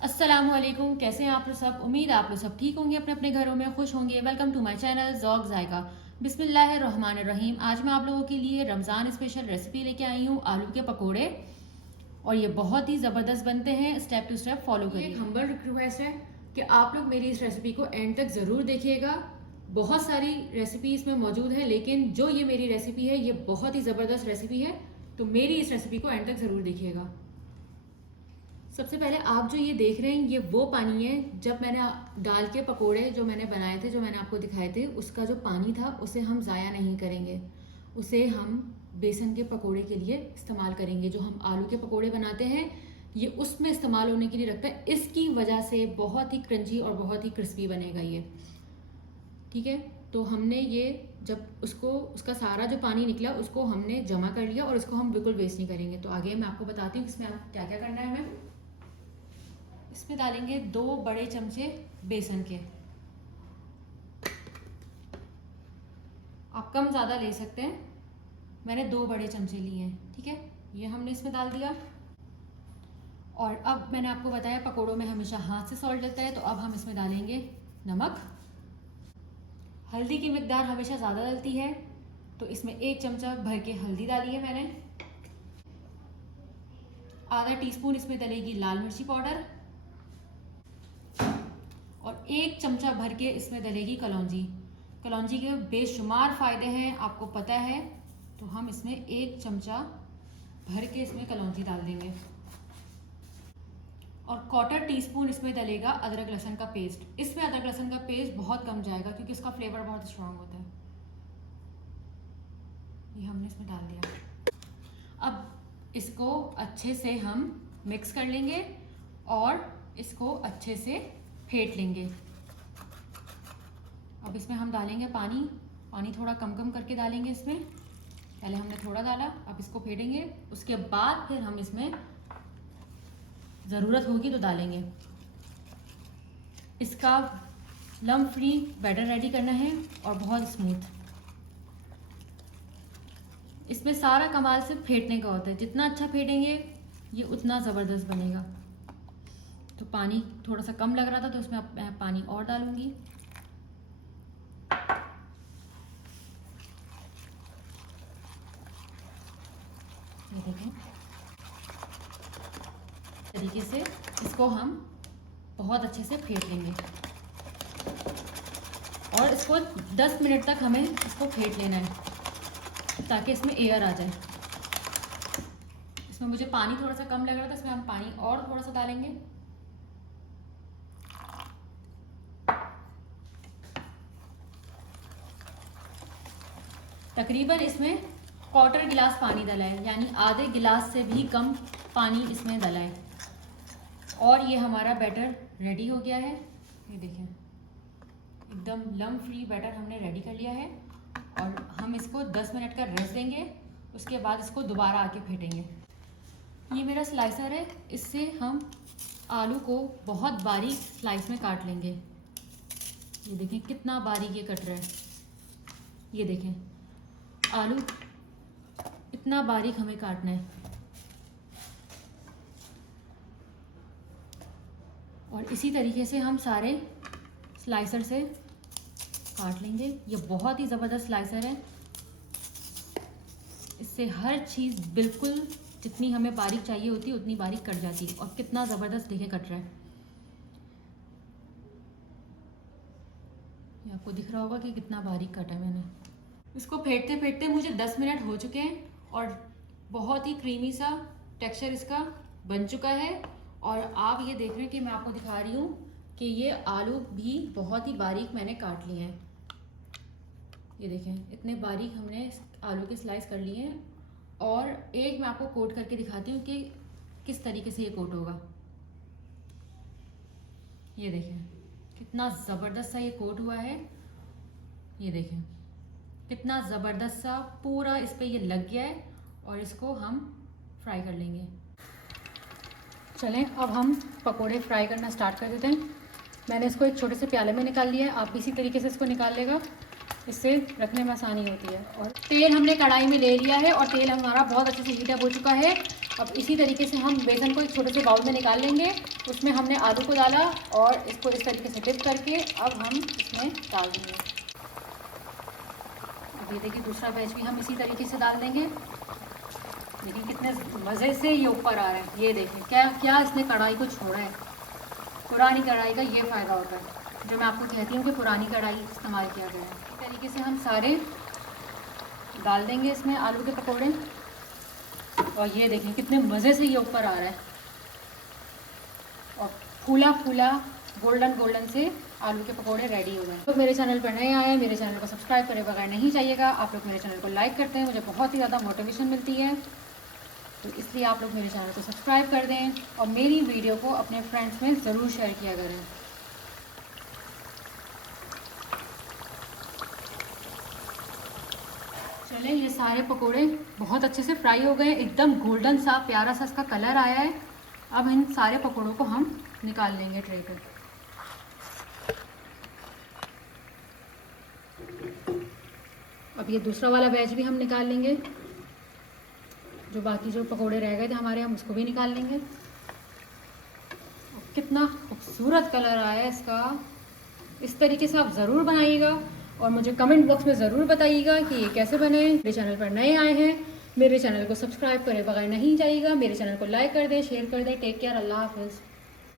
अस्सलामुअलैकुम, कैसे हैं आप लोग सब। उम्मीद है आप लोग सब ठीक होंगे, अपने अपने घरों में खुश होंगे। Welcome to my channel Zauq Zaika. बिस्मिल्लाहिर्रहमानिर्रहीम। आज मैं आप लोगों के लिए रमज़ान स्पेशल रेसिपी लेके आई हूँ, आलू के पकोड़े। और ये बहुत ही ज़बरदस्त बनते हैं, स्टेप टू स्टेप फॉलो करिए। एक हम्बल रिक्वेस्ट है कि आप लोग मेरी इस रेसिपी को एंड तक ज़रूर देखिएगा। बहुत सारी रेसिपी इसमें मौजूद है, लेकिन जो ये मेरी रेसिपी है ये बहुत ही ज़बरदस्त रेसिपी है, तो मेरी इस रेसिपी को एंड तक ज़रूर देखिएगा। सबसे पहले आप जो ये देख रहे हैं ये वो पानी है जब मैंने दाल के पकोड़े जो मैंने बनाए थे, जो मैंने आपको दिखाए थे, उसका जो पानी था उसे हम ज़ाया नहीं करेंगे। उसे हम बेसन के पकोड़े के लिए इस्तेमाल करेंगे। जो हम आलू के पकोड़े बनाते हैं ये उसमें इस्तेमाल होने के लिए रखता है। इसकी वजह से बहुत ही क्रंची और बहुत ही क्रिस्पी बनेगा ये। ठीक है, तो हमने ये जब उसका सारा जो पानी निकला उसको हमने जमा कर लिया और इसको हम बिल्कुल वेस्ट नहीं करेंगे। तो आगे मैं आपको बताती हूँ इसमें क्या क्या करना है। हमें इसमें डालेंगे 2 बड़े चमचे बेसन के। आप कम ज़्यादा ले सकते हैं, मैंने 2 बड़े चमचे लिए हैं। ठीक है, ये हमने इसमें डाल दिया। और अब मैंने आपको बताया पकोड़ों में हमेशा हाथ से सॉल्ट लगता है, तो अब हम इसमें डालेंगे नमक। हल्दी की मिकदार हमेशा ज़्यादा डलती है, तो इसमें 1 चमचा भर के हल्दी डाली है मैंने। आधा टीस्पून इसमें डलेगी लाल मिर्ची पाउडर और 1 चमचा भर के इसमें डलेगी कलौंजी। कलौंजी के बेशुमार फ़ायदे हैं, आपको पता है, तो हम इसमें 1 चमचा भर के इसमें कलौंजी डाल देंगे। और 1/4 टीस्पून इसमें डलेगा अदरक लहसुन का पेस्ट। इसमें अदरक लहसुन का पेस्ट बहुत कम जाएगा क्योंकि इसका फ्लेवर बहुत स्ट्रांग होता है। ये हमने इसमें डाल दिया। अब इसको अच्छे से हम मिक्स कर लेंगे और इसको अच्छे से फेंट लेंगे। अब इसमें हम डालेंगे पानी। पानी थोड़ा कम कम करके डालेंगे इसमें। पहले हमने थोड़ा डाला, अब इसको फेंटेंगे। उसके बाद फिर हम इसमें ज़रूरत होगी तो डालेंगे। इसका लम्प फ्री बैटर रेडी करना है और बहुत स्मूथ। इसमें सारा कमाल सिर्फ फेंटने का होता है। जितना अच्छा फेंटेंगे ये उतना ज़बरदस्त बनेगा। तो पानी थोड़ा सा कम लग रहा था तो इसमें अब मैं पानी और डालूंगी। ये देखें, तरीके से इसको हम बहुत अच्छे से फेंट लेंगे और इसको 10 मिनट तक हमें इसको फेंट लेना है ताकि इसमें एयर आ जाए। इसमें मुझे पानी थोड़ा सा कम लग रहा था, इसमें हम पानी और थोड़ा सा डालेंगे। तकरीबन इसमें 1/4 गिलास पानी डाला है, यानी आधे गिलास से भी कम पानी इसमें डाला है। और ये हमारा बैटर रेडी हो गया है। ये देखें, एकदम लम्प फ्री बैटर हमने रेडी कर लिया है। और हम इसको 10 मिनट का रेस्ट देंगे, उसके बाद इसको दोबारा आके फेंटेंगे। ये मेरा स्लाइसर है, इससे हम आलू को बहुत बारीक स्लाइस में काट लेंगे। ये देखें कितना बारीक ये कट रहा है। ये देखें, आलू इतना बारीक हमें काटना है। और इसी तरीके से हम सारे स्लाइसर से काट लेंगे। ये बहुत ही ज़बरदस्त स्लाइसर है, इससे हर चीज़ बिल्कुल जितनी हमें बारीक चाहिए होती है उतनी बारीक कट जाती है। और कितना ज़बरदस्त देखे कट रहा है। ये आपको दिख रहा होगा कि कितना बारीक काटा है मैंने। इसको फेंटते फेंटते मुझे 10 मिनट हो चुके हैं और बहुत ही क्रीमी सा टेक्सचर इसका बन चुका है। और आप ये देख रहे हैं कि मैं आपको दिखा रही हूँ कि ये आलू भी बहुत ही बारीक मैंने काट लिए हैं। ये देखें, इतने बारीक हमने आलू के स्लाइस कर लिए हैं। और एक मैं आपको कोट करके दिखाती हूँ कि किस तरीके से ये कोट होगा। ये देखें कितना ज़बरदस्त सा ये कोट हुआ है। ये देखें कितना ज़बरदस्त सा पूरा इस पे ये लग गया है। और इसको हम फ्राई कर लेंगे। चलें अब हम पकोड़े फ्राई करना स्टार्ट कर देते हैं। मैंने इसको एक छोटे से प्याले में निकाल लिया है, आप इसी तरीके से इसको निकाल लेगा, इससे रखने में आसानी होती है। और तेल हमने कढ़ाई में ले लिया है और तेल हमारा बहुत अच्छे से हीट अप हो चुका है। अब इसी तरीके से हम बेसन को एक छोटे से बाउल में निकाल लेंगे। उसमें हमने आलू को डाला और इसको इस तरीके से डिप करके अब हम इसमें डाल देंगे। अब ये देखिए दूसरा बैच भी हम इसी तरीके से डाल देंगे। देखिए कितने मज़े से ये ऊपर आ रहा है। ये देखिए क्या क्या इसने कढ़ाई को छोड़ा है। पुरानी कढ़ाई का ये फ़ायदा होता है, जो मैं आपको कहती हूँ कि पुरानी कढ़ाई इस्तेमाल किया गया है। इस तरीके से हम सारे डाल देंगे इसमें आलू के पकौड़े। और ये देखें कितने मज़े से ये ऊपर आ रहा है और फूला फूला गोल्डन गोल्डन से आलू के पकौड़े रेडी हो गए। तो मेरे चैनल पर नए आए हैं, मेरे चैनल को सब्सक्राइब करे बगैर नहीं जाइएगा। आप लोग मेरे चैनल को लाइक करते हैं, मुझे बहुत ही ज़्यादा मोटिवेशन मिलती है, तो इसलिए आप लोग मेरे चैनल को सब्सक्राइब कर दें और मेरी वीडियो को अपने फ्रेंड्स में ज़रूर शेयर किया करें। चलें, ये सारे पकोड़े बहुत अच्छे से फ्राई हो गए, एकदम गोल्डन सा प्यारा सा इसका कलर आया है। अब इन सारे पकोड़ों को हम निकाल लेंगे ट्रे पे। अब ये दूसरा वाला बैच भी हम निकाल लेंगे। जो बाकी जो पकोड़े रह गए थे हमारे, हम उसको भी निकाल लेंगे। कितना खूबसूरत कलर आया है इसका। इस तरीके से आप ज़रूर बनाइएगा और मुझे कमेंट बॉक्स में ज़रूर बताइएगा कि ये कैसे बने। मेरे चैनल पर नए आए हैं, मेरे चैनल को सब्सक्राइब करे बगैर नहीं जाइएगा। मेरे चैनल को लाइक कर दें, शेयर कर दें। टेक केयर, अल्लाह हाफ़िज़।